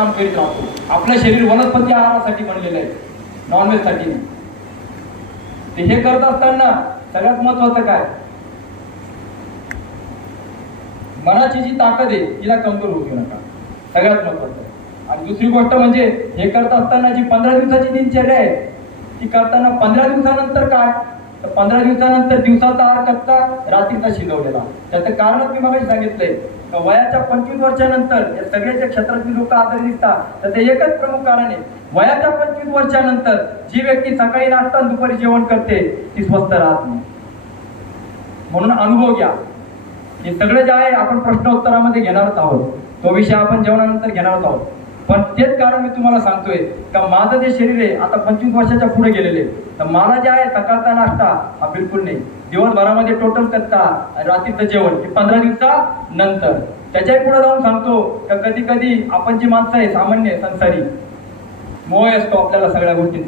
काम करीत राहतो। आपलं शरीर वनस्पती आहारासाठी बनलेलं आहे, नॉनव्हेज साठी नाही। ते हे करत असताना सगळ्यात महत्वाचं काय, मनाची जी ताकद आहे तिला कमजोर होऊ देऊ नका, सगळ्यात महत्वाचं आहे। आणि दुसरी गोष्ट म्हणजे हे करत असताना जी 15 दिवसाची दिनचर्या आहे ती करताना 15 दिवसानंतर काय, तर 15 दिवसानंतर दिवसाचा आहार कच्चा, रात्रीचा शिजवलेला। त्याचं कारण मी मागे सांगितलंय, वयाच्या 25 वर्षानंतर या सगळ्याच्या क्षेत्रातील लोक आजारी दिसतात, तर ते एकच प्रमुख कारण आहे, वयाच्या 25 वर्षानंतर जी व्यक्ती सकाळी नाश्ता आणि दुपारी जेवण करते ती स्वस्थ राहत नाही। म्हणून अनुभव घ्या। हे सगळं जे आहे आपण प्रश्नोत्तरामध्ये घेणारच आहोत, तो विषय आपण जेवणानंतर घेणारच आहोत। पण तेच कारण मी तुम्हाला सांगतोय का माझं जे शरीर आहे आता 25 वर्षाच्या पुढे गेलेले, तर मला जे आहे सकाळचा नाश्ता हा बिलकुल नाही, दिवसभरामध्ये टोटल कच्चा आणि रात्रीचं जेवण हे 15 दिवसानंतर। त्याच्याही पुढे जाऊन सांगतो का कधी कधी आपण जी माणसं आहे सामान्य संसारी मोह असतो आपल्याला सगळ्या गोष्टी